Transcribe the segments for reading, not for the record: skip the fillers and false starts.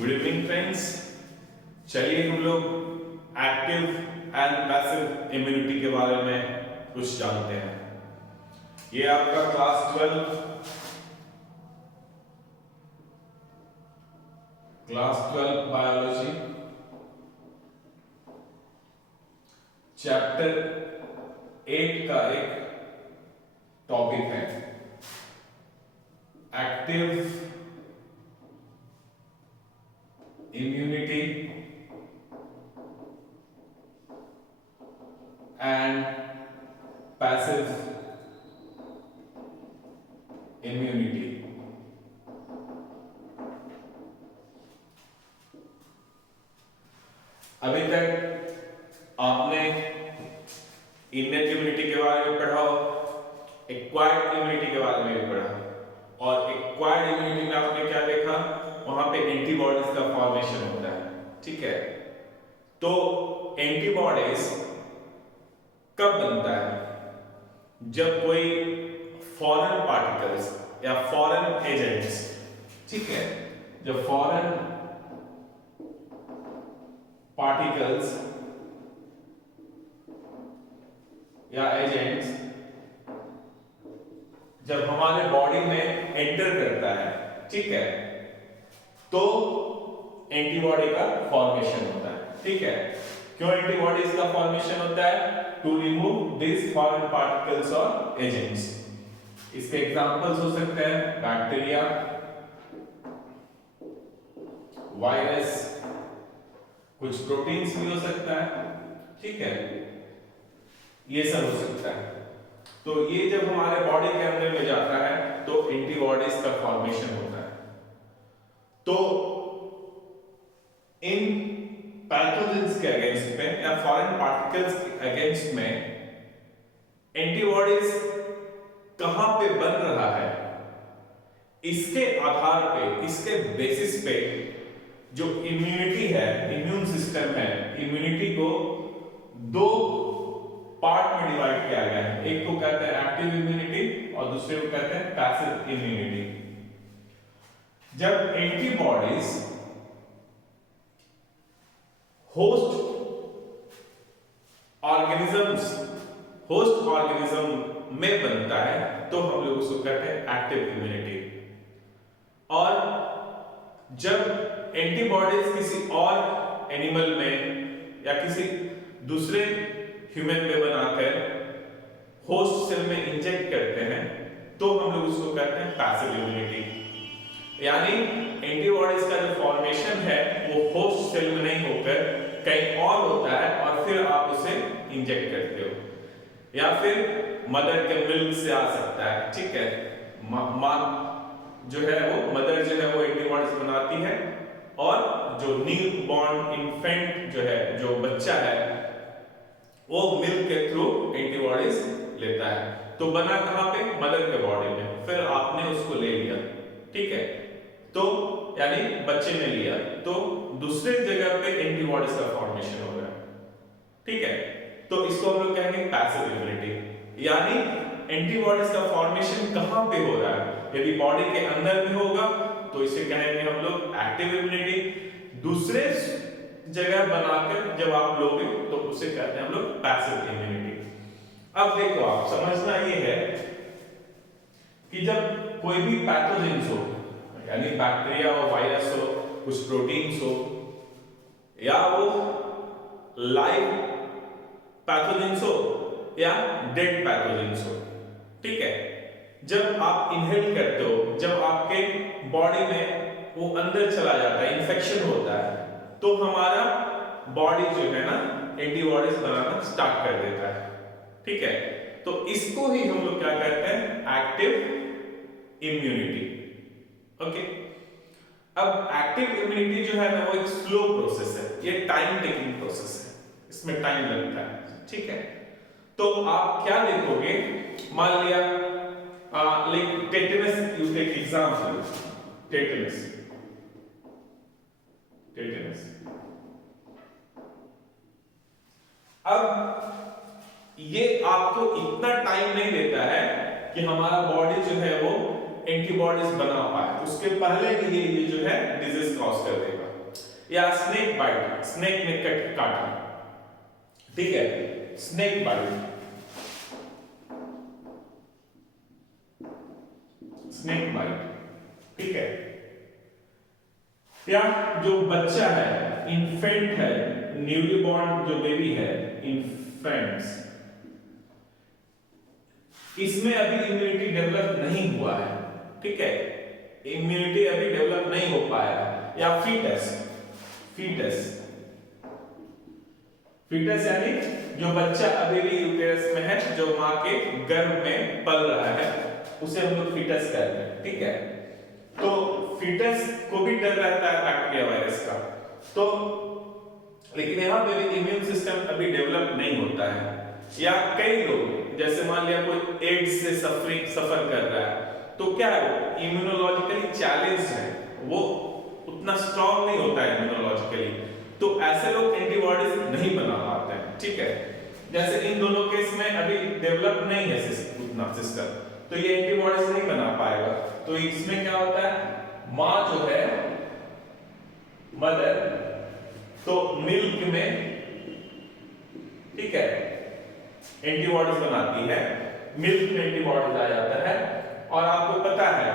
Good evening friends. चलिए हम लोग एक्टिव एंड पैसिव इम्यूनिटी के बारे में कुछ जानते हैं। ये आपका क्लास 12 बायोलॉजी चैप्टर 8 का एक टॉपिक है active immunity and passive immunity। अभी तक आपने इनेट इम्यूनिटी के बारे में पढ़ा, एक्वायर्ड इम्यूनिटी के बारे में भी पढ़ा, और एक्वायर्ड इम्यूनिटी में आपने क्या देखा, वहां पे एंटीबॉडीज का फॉर्मेशन होता है। ठीक है, तो एंटीबॉडीज कब बनता है? जब कोई फॉरेन पार्टिकल्स या फॉरेन एजेंट्स, ठीक है, जब फॉरेन पार्टिकल्स या एजेंट्स जब हमारे बॉडी में एंटर करता है, ठीक है, तो एंटीबॉडी का फॉर्मेशन होता है। ठीक है, क्यों एंटीबॉडीज का फॉर्मेशन होता है? To remove this foreign particles और एजेंट्स। इसके एग्जांपल्स हो सकते हैं बैक्टीरिया, वायरस, कुछ प्रोटीन्स भी हो सकता है। ठीक है, ये सब हो सकता है। तो ये जब हमारे बॉडी के अंदर में जाता है तो एंटीबॉडीज का फॉर्मेशन होता है। तो इन पैथोजेंस के अगेंस्ट में या फॉरेन पार्टिकल्स के अगेंस्ट में एंटीबॉडीज कहां पे बन रहा है, इसके आधार पे, इसके बेसिस पे जो इम्यूनिटी है, इम्यून सिस्टम है, इम्यूनिटी को दो पार्ट में डिवाइड किया गया है। एक को कहते हैं एक्टिव इम्यूनिटी और दूसरे को कहते हैं पैसिव इम्यूनिटी। जब एंटीबॉडीज होस्ट ऑर्गेनिज्म में बनता है तो हम लोग उसको कहते हैं एक्टिव इम्यूनिटी। और जब एंटीबॉडीज किसी और एनिमल में या किसी दूसरे ह्यूमन में बनाकर होस्ट सेल में इंजेक्ट करते हैं तो हम लोग उसको कहते हैं पैसिव इम्यूनिटी। यानी एंटीबॉडीज का जो फॉर्मेशन है वो होस्ट सेल में नहीं होकर कहीं और होता है और फिर आप उसे इंजेक्ट करते हो, या फिर मदर के मिल्क से आ सकता है। ठीक है, मां जो है वो मदर जो है वो एंटीबॉडीज बनाती है, और जो न्यू बॉर्न इन्फेंट जो है, जो बच्चा है, वो मिल्क के थ्रू एंटीबॉडीज लेता है। तो बना कहां पे? मदर के बॉडी में, फिर आपने उसको ले लिया। ठीक है, तो यानी बच्चे ने लिया तो दूसरे जगह पे एंटीबॉडीज का फॉर्मेशन हो रहा है। ठीक है, तो इसको हम लोग कहेंगे पैसिव इम्यूनिटी। यानी एंटीबॉडीज का फॉर्मेशन कहां पे हो रहा है? यदि बॉडी के अंदर में होगा तो इसे कहेंगे हम लोग एक्टिव इम्यूनिटी। दूसरे जगह बनाकर जब आप लोगे तो उसे कहते हैं हम लोग पैसिव इम्यूनिटी। अब देखो, आप समझना ये है कि जब कोई भी पैथोजेंस हो, यानी बैक्टीरिया हो, वायरस हो, कुछ प्रोटीन्स हो, या वो लाइव पैथोजेंस हो या डेड पैथोजेंस हो, ठीक है, जब आप इनहेल करते हो, जब आपके बॉडी में वो अंदर चला जाता है, इन्फेक्शन होता है, तो हमारा बॉडी जो है ना एंटीबॉडीज बनाना स्टार्ट कर देता है। ठीक है, तो इसको ही हम लोग क्या कहते हैं? Active immunity. ओके, अब एक्टिव इम्यूनिटी जो है ना वो एक स्लो प्रोसेस है, ये टाइम टेकिंग प्रोसेस है, इसमें टाइम लगता है। ठीक है, तो आप क्या देखोगे, मान लिया like tetanus, you take example, tetanus अब ये आपको इतना टाइम नहीं देता है कि हमारा बॉडी जो है वो एंटीबॉडीज बना पाए, उसके पहले ही ये जो है डिजीज कॉज कर देगा। या स्नेक बाइट, स्नेक ने काटा, ठीक है, स्नेक बाइट, स्नेक बाइट, ठीक है। या जो बच्चा है, इन्फेंट है, न्यूली बॉर्न जो बेबी है, इन्फेंट्स, इसमें अभी इम्यूनिटी डेवलप नहीं हुआ है, ठीक है, इम्यूनिटी अभी डेवलप नहीं हो पाया। या फीटस, फीटस, फीटस यानी जो बच्चा अभी भी यूटेरस में है, जो मां के गर्भ में पल रहा है, उसे हम लोग फीटस कहते हैं, ठीक है। तो फीटस को भी डर रहता है बैक्टीरिया वायरस का, तो लेकिन यहाँ पे भी इम्यून सिस्टम अभी डेवलप नहीं होता है। या कई लोग, जैसे मान लिया कोई एड्स से सफर कर रहा है, तो क्या है, इम्यूनोलॉजिकली चैलेंज है, वो उतना स्ट्रांग नहीं होता है इम्यूनोलॉजिकली, तो ऐसे लोग एंटीबॉडीज नहीं बना पाते हैं, ठीक है। जैसे इन दोनों केस में अभी डेवलप नहीं है उतना सिस्टम, तो ये एंटीबॉडीज नहीं बना पाएगा। तो इसमें क्या होता है, मां जो है, मदर, तो मिल्क में, ठीक है, एंटीबॉडीज बनाती है, मिल्क में एंटीबॉडीज आ जाता है। और आपको पता है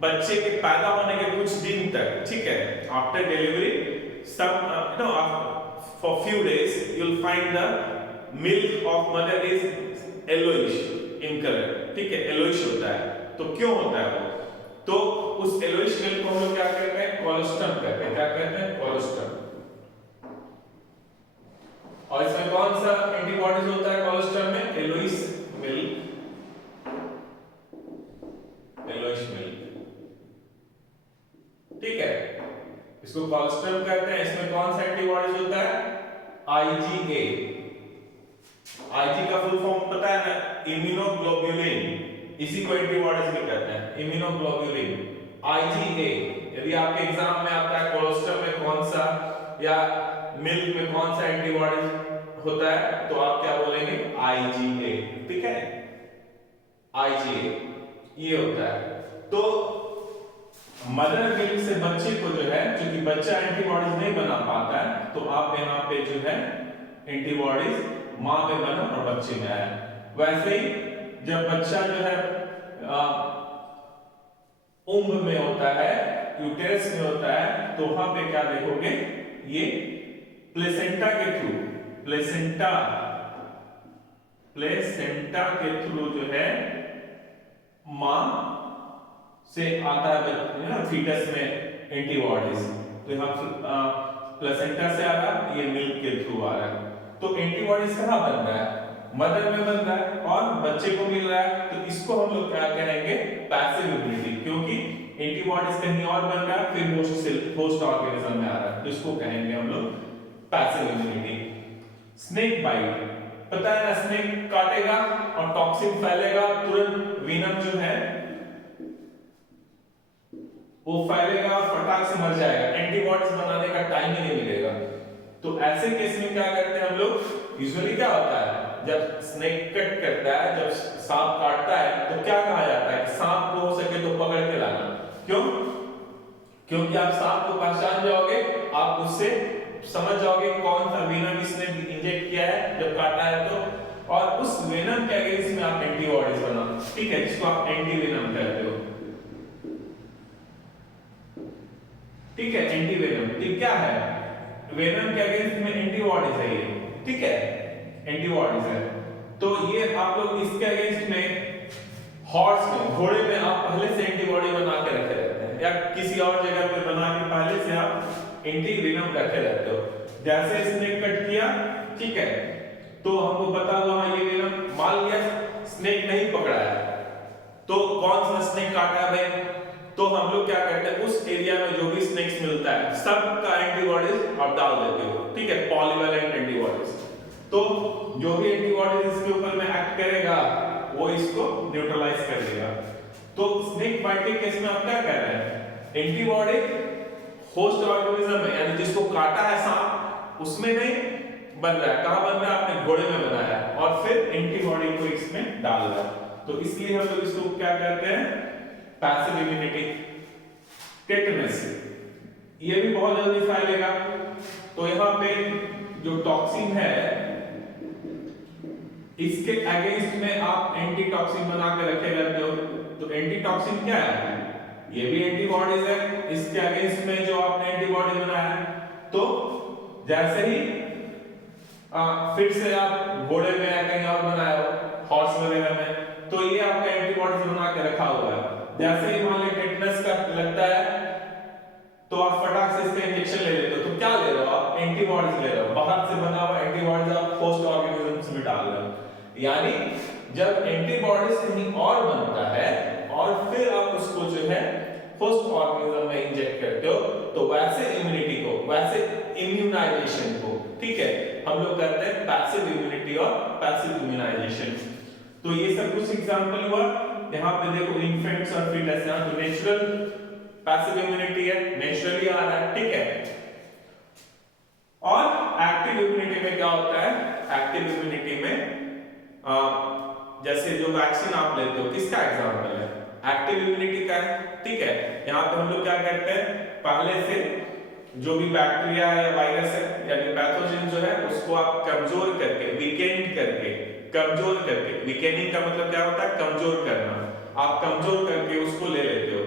बच्चे के पैदा होने के कुछ दिन तक, ठीक है, after delivery some for few days you will find the milk of mother is yellowish in colour, ठीक है, येलोइश होता है। तो क्यों होता है वो, तो उस येलोइश मिल्क को हम लोग क्या कहते हैं, कोलोस्ट्रम कहते हैं। क्या कहते हैं, कोलोस्ट्रम। और इसमें कौन सा एंटीबॉडीज होता है कोलोस्ट्रम में, येलोइश मिल्क, येलोइश मिल्क, ठीक है, इसको कोलोस्ट्रम कहते हैं। इसमें कौन सा एंटीबॉडीज होता है, IgA। IG का फुल फॉर्म पता है ना, इम्यूनोग्लोबुलिन, इसी को एंटीबॉडीज भी कहते हैं, इम्यूनोग्लोबुलिन, IgA। यदि आपके एग्जाम में आता है कोलोस्ट्रम में कौन सा या मिल्क में कौन सा एंटीबॉडीज होता है, तो आप क्या बोलेंगे, IgA, ठीक है, IgA ये होता है। तो मदर मिल्क से बच्चे को जो है, क्योंकि बच्चा एंटीबॉडीज नहीं बना पाता है, तो आप यहाँ पे जो है एंटीबॉडीज मां में बना और बच्चे में आया। वैसे ही जब बच्चा जो है उम्र में होता है, यूटेरस में होता है, तो वहां पे क्या देखोगे, ये प्लेसेंटा के थ्रू, प्लेसेंटा के थ्रू जो है मां से आता है फीटस में एंटीबॉडीज। तो यहाँ प्लेसेंटा से आ रहा, ये मिल्क के थ्रू आ रहा है। तो एंटीबॉडीज कहाँ बन रहा है, मदर में बन रहा है और बच्चे को मिल रहा है। तो इसको हम लोग क्या कहेंगे, पैसिव इम्यूनिटी, क्योंकि एंटीबॉडीज कहीं और बन रहा है, फिर होस्ट ऑर्गेनिज्म में आ रहा है, तो इसको कहेंगे हम लोग पैसिव इम्यूनिटी। स्नेक बाइट, पता है ना, स्नेक काटेगा और टॉक्सिन फैलेगा, तुरंत वीनम जो है वो फैलेगा, फटाक से मर जाएगा, एंटीबॉडीज बनाने का टाइम ही नहीं मिलेगा। तो ऐसे केस में क्या करते हैं हम लोग, यूजुअली क्या होता है, जब स्नेक कट करता है, जब सांप काटता है, तो क्या कहा जाता है कि सांप को हो सके तो पकड़ के लाना। क्यों, क्योंकि आप सांप को पहचान जाओगे, आप उससे समझ जाओगे कौन सा वेनम इसने इंजेक्ट किया है जब काटा है तो, और उस वेनम के अगेंस्ट में आप एंटीबॉडीज बनाओ, ठीक है, जिसको आप एंटी वेनम कहते हो, ठीक है, एंटी वेनम। ठीक क्या है, वेनम के अगेंस्ट में एंटीबॉडीज है ये, ठीक है, एंटीबॉडीज है। तो ये आप लोग इसके अगेंस्ट में हॉर्स में, घोड़े में आप पहले से एंटीबॉडी बना के रखे रहते हैं, या किसी और जगह पे बना के पहले से आप एंटी वेनम रखे रहते हो। जैसे स्नेक कट किया, ठीक है, तो हमको पता हुआ ये वेनम, मान लिया स्नेक नहीं पकड़ा है, तो कौन सा स्नेक काटा है भाई, तो हम लोग क्या करते हैं, उस एरिया में जो भी स्नेक्स मिलता है सबका एंटीबॉडीज आप डाल देते हो, ठीक है, पॉलीवैलेंट एंटीबॉडीज। तो जो भी एंटीबॉडीज इसके ऊपर में एक्ट करेगा वो इसको न्यूट्रलाइज कर देगा। तो स्नेक बाइट के केस में आप क्या कर रहे हैं, एंटीबॉडी होस्ट ऑर्गेनिज्म में, यानी जिसको काटा है सांप, उसमें नहीं बन रहा है, कहां बन रहा है, आपने घोड़े में बनाया है, और फिर एंटीबॉडी को इसमें डाल रहा है। तो इसलिए हम लोग इसको क्या कहते हैं, पैसिव इम्यूनिटी। टेटनस, ये भी बहुत जल्दी फैलेगा। तो यहाँ पे जो टॉक्सिन है इसके अगेंस्ट में आप एंटी टॉक्सिन बना के रखे रहते हो। तो एंटी टॉक्सिन क्या है? ये भी एंटीबॉडीज है। इसके अगेंस्ट में जो आपने एंटीबॉडी बनाया है, तो जैसे ही फिर से आप घोड़े में या कहीं और बनाए हो, हॉर्स वगैरह में, तो ये आपका एंटीबॉडीज बना के रखा हुआ है। जैसे ही मान लो टेटनस का लगता है तो आप फटाक से इसका इंजेक्शन ले लेते हो। तो क्या ले रहे हो आप? एंटीबॉडीज ले रहे हो। बाहर से बना हुआ एंटीबॉडीज आप होस्ट ऑर्गेनिज्म में डाल रहे हो। यानी जब एंटीबॉडीज कहीं और बनता है और फिर आप उसको जो है होस्ट ऑर्गेनिज्म में इंजेक्ट करते हो, तो वैसे इम्यूनिटी को, वैसे इम्यूनाइजेशन को, ठीक है, हम लोग करते हैं पैसिव इम्यूनिटी और पैसिव इम्यूनाइजेशन। तो ये सब कुछ एग्जांपल हुआ। यहाँ पे देखो इन्फेंट्स और फीटस, यहाँ तो नेचुरल पैसिव इम्यूनिटी है, नेचुरली आ रहा है, ठीक है। और एक्टिव इम्यूनिटी में क्या होता है? एक्टिव इम्यूनिटी में जैसे जो वैक्सीन आप लेते हो, किसका एग्जांपल है? एक्टिव इम्यूनिटी का है, ठीक है। यहाँ पे हम लोग क्या करते हैं, पहले से जो भी बैक्टीरिया है या वायरस है यानी पैथोजन जो है उसको आप कमजोर करके, वीकेंड करके, कमजोर करके, वीकेनिंग का मतलब क्या होता है? कमजोर करना। आप कमजोर करके उसको ले लेते हो,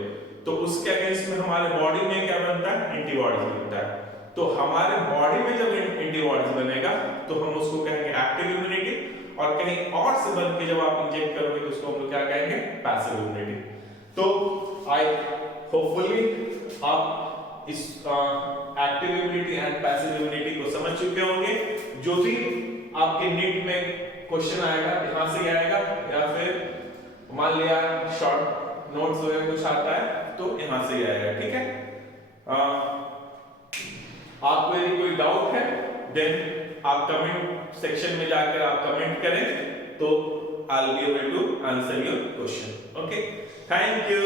तो उसके अगेंस्ट में हमारे बॉडी में क्या बनता है? एंटीबॉडीज बनता है। तो हमारे बॉडी में जब एंटीबॉडीज बनेगा तो हम उसको कहेंगे एक्टिव इम्यूनिटी, और कहीं और से बन के जब आप इंजेक्ट करोगे तो उसको हम लोग क्या कहेंगे? Passive immunity. तो आई होपफुली आप इस active immunity and passive immunity को समझ चुके होंगे। जो भी आपके नीट में क्वेश्चन आएगा यहां से आएगा, या फिर मान लिया शॉर्ट नोट्स वगैरह कुछ आता है तो यहां से आएगा, ठीक है। आपको यदि कोई डाउट है देन आप कमेंट सेक्शन में जाकर आप कमेंट करें, तो I will be able to answer your question. Okay, thank you.